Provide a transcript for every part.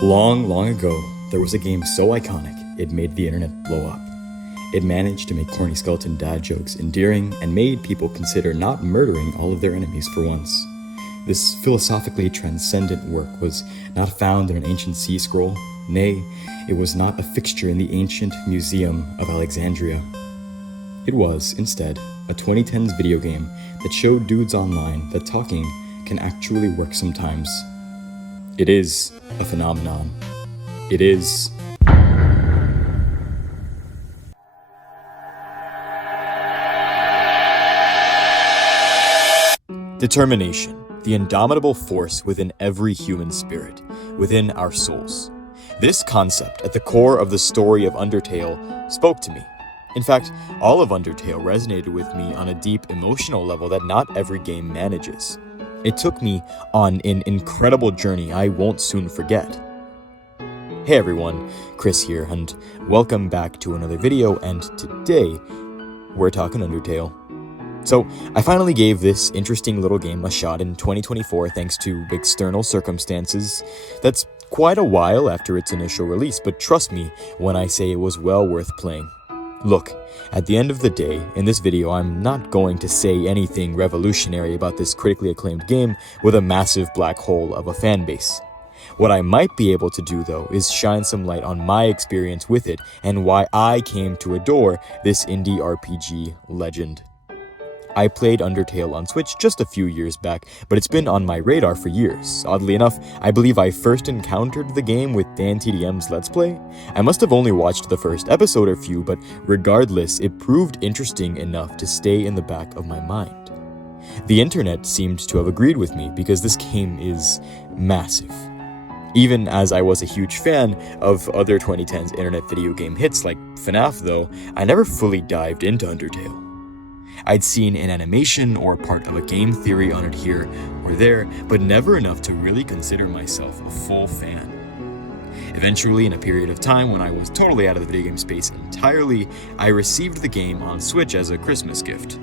Long, long ago, there was a game so iconic it made the internet blow up. It managed to make corny skeleton dad jokes endearing and made people consider not murdering all of their enemies for once. This philosophically transcendent work was not found in an ancient sea scroll. Nay, it was not a fixture in the ancient Museum of Alexandria. It was, instead, a 2010s video game that showed dudes online that talking can actually work sometimes. It is a phenomenon. It is... determination, the indomitable force within every human spirit, within our souls. This concept, at the core of the story of Undertale, spoke to me. In fact, all of Undertale resonated with me on a deep emotional level that not every game manages. It took me on an incredible journey I won't soon forget. Hey everyone, Chris here, and welcome back to another video, and today, we're talking Undertale. So, I finally gave this interesting little game a shot in 2024 thanks to external circumstances. That's quite a while after its initial release, but trust me when I say it was well worth playing. Look, at the end of the day, in this video I'm not going to say anything revolutionary about this critically acclaimed game with a massive black hole of a fanbase. What I might be able to do though is shine some light on my experience with it and why I came to adore this indie RPG legend. I played Undertale on Switch just a few years back, but it's been on my radar for years. Oddly enough, I believe I first encountered the game with DanTDM's Let's Play. I must have only watched the first episode or few, but regardless, it proved interesting enough to stay in the back of my mind. The internet seemed to have agreed with me because this game is massive. Even as I was a huge fan of other 2010s internet video game hits like FNAF though, I never fully dived into Undertale. I'd seen an animation or part of a game theory on it here or there, but never enough to really consider myself a full fan. Eventually, in a period of time when I was totally out of the video game space entirely, I received the game on Switch as a Christmas gift.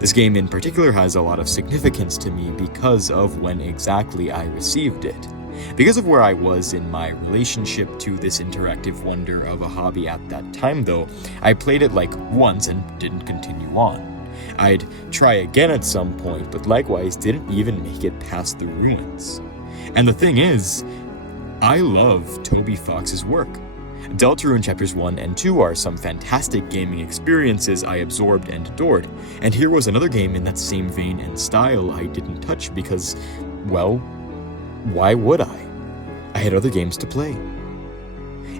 This game in particular has a lot of significance to me because of when exactly I received it. Because of where I was in my relationship to this interactive wonder of a hobby at that time though, I played it like once and didn't continue on. I'd try again at some point, but likewise didn't even make it past the ruins. And the thing is, I love Toby Fox's work. Deltarune Chapters 1 and 2 are some fantastic gaming experiences I absorbed and adored, and here was another game in that same vein and style I didn't touch because, well, why would I? I had other games to play.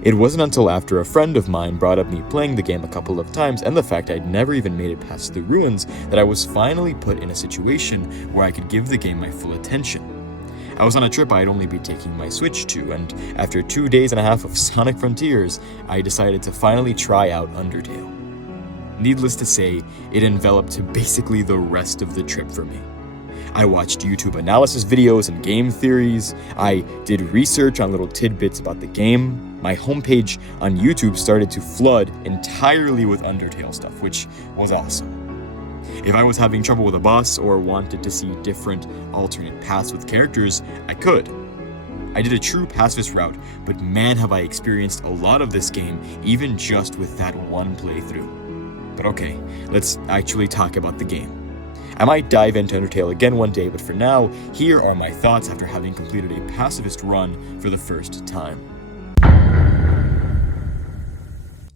It wasn't until after a friend of mine brought up me playing the game a couple of times and the fact I'd never even made it past the ruins that I was finally put in a situation where I could give the game my full attention. I was on a trip I'd only be taking my Switch to, and after 2 days and a half of Sonic Frontiers, I decided to finally try out Undertale. Needless to say, it enveloped basically the rest of the trip for me. I watched YouTube analysis videos and game theories. I did research on little tidbits about the game. My homepage on YouTube started to flood entirely with Undertale stuff, which was awesome. If I was having trouble with a boss or wanted to see different alternate paths with characters, I could. I did a true pacifist route, but man have I experienced a lot of this game even just with that one playthrough. But okay, let's actually talk about the game. I might dive into Undertale again one day, but for now, here are my thoughts after having completed a pacifist run for the first time.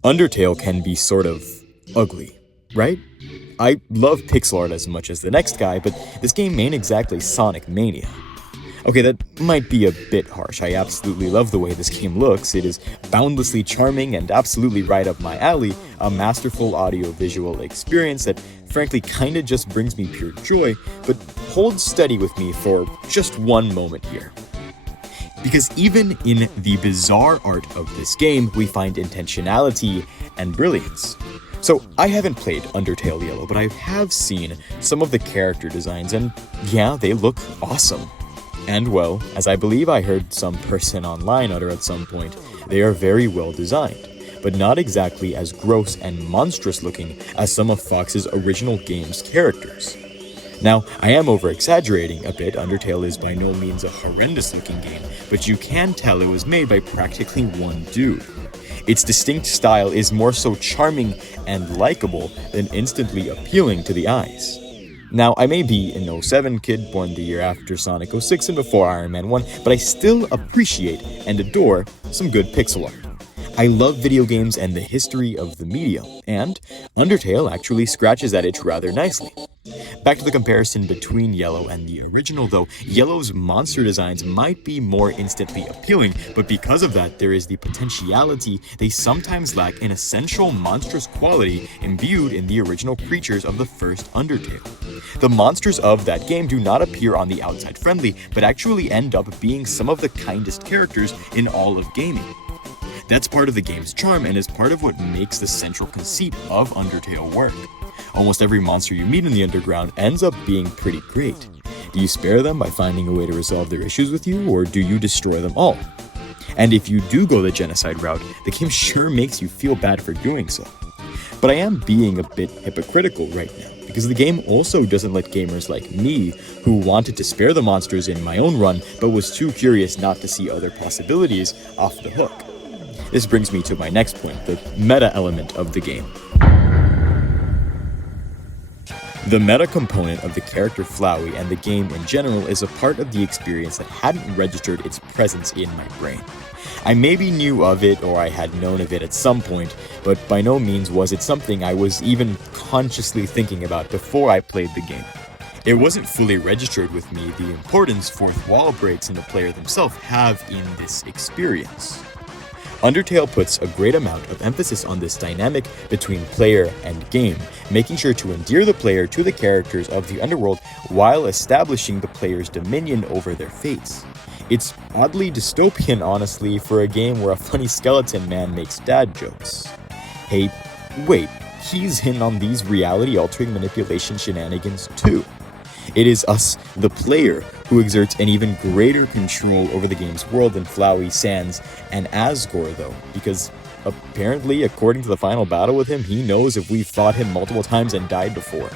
Undertale can be sort of ugly, right? I love pixel art as much as the next guy, but this game ain't exactly Sonic Mania. Okay, that might be a bit harsh. I absolutely love the way this game looks. It is boundlessly charming and absolutely right up my alley, a masterful audio-visual experience that frankly kinda just brings me pure joy, but hold steady with me for just one moment here. Because even in the bizarre art of this game, we find intentionality and brilliance. So, I haven't played Undertale Yellow, but I have seen some of the character designs, and yeah, they look awesome. And well, as I believe I heard some person online utter at some point, they are very well designed, but not exactly as gross and monstrous looking as some of Fox's original game's characters. Now, I am over-exaggerating a bit. Undertale is by no means a horrendous-looking game, but you can tell it was made by practically one dude. Its distinct style is more so charming and likable than instantly appealing to the eyes. Now, I may be an '07 kid born the year after Sonic '06 and before Iron Man 1, but I still appreciate and adore some good pixel art. I love video games and the history of the medium, and Undertale actually scratches that itch rather nicely. Back to the comparison between Yellow and the original though, Yellow's monster designs might be more instantly appealing, but because of that there is the potentiality they sometimes lack an essential monstrous quality imbued in the original creatures of the first Undertale. The monsters of that game do not appear on the outside friendly, but actually end up being some of the kindest characters in all of gaming. That's part of the game's charm and is part of what makes the central conceit of Undertale work. Almost every monster you meet in the underground ends up being pretty great. Do you spare them by finding a way to resolve their issues with you, or do you destroy them all? And if you do go the genocide route, the game sure makes you feel bad for doing so. But I am being a bit hypocritical right now, because the game also doesn't let gamers like me, who wanted to spare the monsters in my own run but was too curious not to see other possibilities, off the hook. This brings me to my next point, the meta element of the game. The meta component of the character Flowey and the game in general is a part of the experience that hadn't registered its presence in my brain. I maybe knew of it or I had known of it at some point, but by no means was it something I was even consciously thinking about before I played the game. It wasn't fully registered with me the importance fourth wall breaks and the player themselves have in this experience. Undertale puts a great amount of emphasis on this dynamic between player and game, making sure to endear the player to the characters of the underworld while establishing the player's dominion over their fates. It's oddly dystopian, honestly, for a game where a funny skeleton man makes dad jokes. Hey, wait, he's in on these reality-altering manipulation shenanigans too. It is us, the player, who exerts an even greater control over the game's world than Flowey, Sans, and Asgore though, because apparently, according to the final battle with him, he knows if we've fought him multiple times and died before.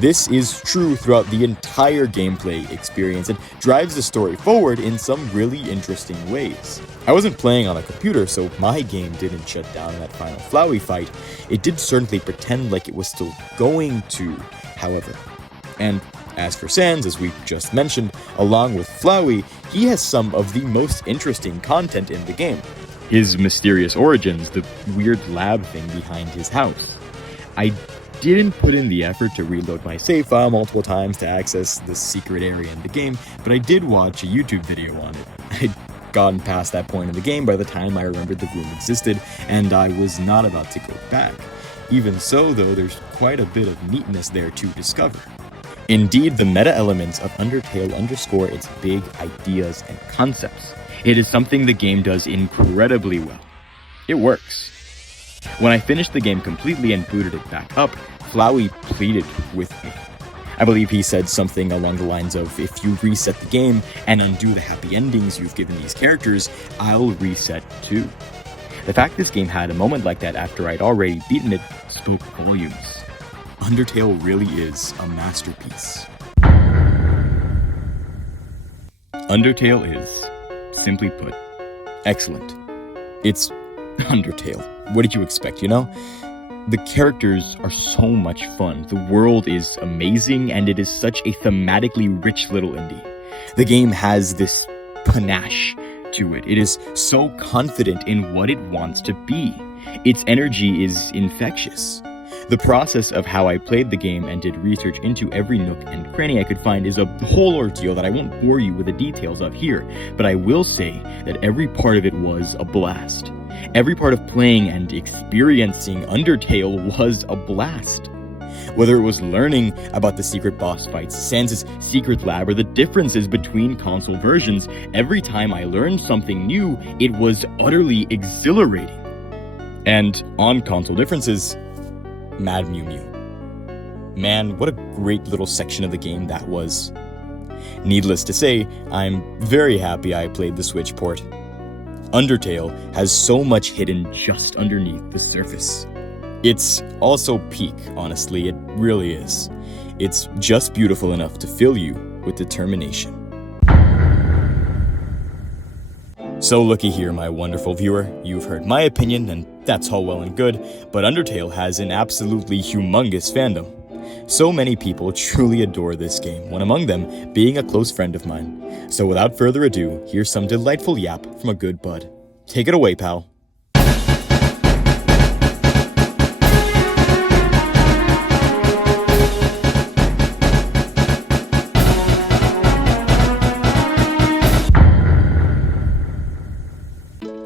This is true throughout the entire gameplay experience and drives the story forward in some really interesting ways. I wasn't playing on a computer, so my game didn't shut down in that final Flowey fight. It did certainly pretend like it was still going to, however. And as for Sans, as we just mentioned, along with Flowey, he has some of the most interesting content in the game. His mysterious origins, the weird lab thing behind his house. I didn't put in the effort to reload my save file multiple times to access the secret area in the game, but I did watch a YouTube video on it. I'd gotten past that point in the game by the time I remembered the room existed, and I was not about to go back. Even so, though, there's quite a bit of neatness there to discover. Indeed, the meta elements of Undertale underscore its big ideas and concepts. It is something the game does incredibly well. It works. When I finished the game completely and booted it back up, Flowey pleaded with me. I believe he said something along the lines of, if you reset the game and undo the happy endings you've given these characters, I'll reset too. The fact this game had a moment like that after I'd already beaten it spoke volumes. Undertale really is a masterpiece. Undertale is, simply put, excellent. It's Undertale. What did you expect, you know? The characters are so much fun, the world is amazing, and it is such a thematically rich little indie. The game has this panache to it. It is so confident in what it wants to be. Its energy is infectious. The process of how I played the game and did research into every nook and cranny I could find is a whole ordeal that I won't bore you with the details of here, but I will say that every part of it was a blast. Every part of playing and experiencing Undertale was a blast. Whether it was learning about the secret boss fights, Sans' secret lab, or the differences between console versions, every time I learned something new, it was utterly exhilarating. And on console differences, Mad Mew Mew. Man, what a great little section of the game that was. Needless to say, I'm very happy I played the Switch port. Undertale has so much hidden just underneath the surface. It's also peak, honestly, it really is. It's just beautiful enough to fill you with determination. So looky here, my wonderful viewer, you've heard my opinion, and that's all well and good, but Undertale has an absolutely humongous fandom. So many people truly adore this game, one among them being a close friend of mine. So without further ado, here's some delightful yap from a good bud. Take it away, pal.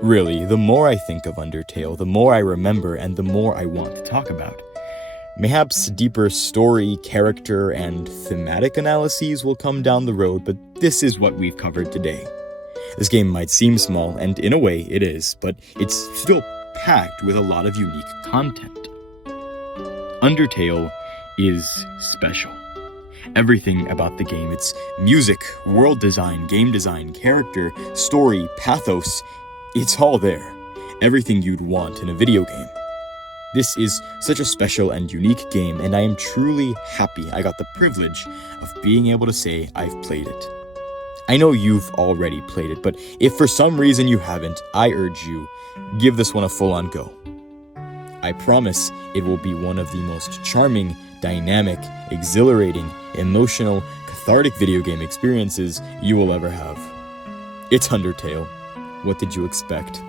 Really, the more I think of Undertale, the more I remember and the more I want to talk about. Mayhaps deeper story, character, and thematic analyses will come down the road, but this is what we've covered today. This game might seem small, and in a way it is, but it's still packed with a lot of unique content. Undertale is special. Everything about the game, its music, world design, game design, character, story, pathos, it's all there. Everything you'd want in a video game. This is such a special and unique game, and I am truly happy I got the privilege of being able to say I've played it. I know you've already played it, but if for some reason you haven't, I urge you, give this one a full-on go. I promise it will be one of the most charming, dynamic, exhilarating, emotional, cathartic video game experiences you will ever have. It's Undertale. What did you expect?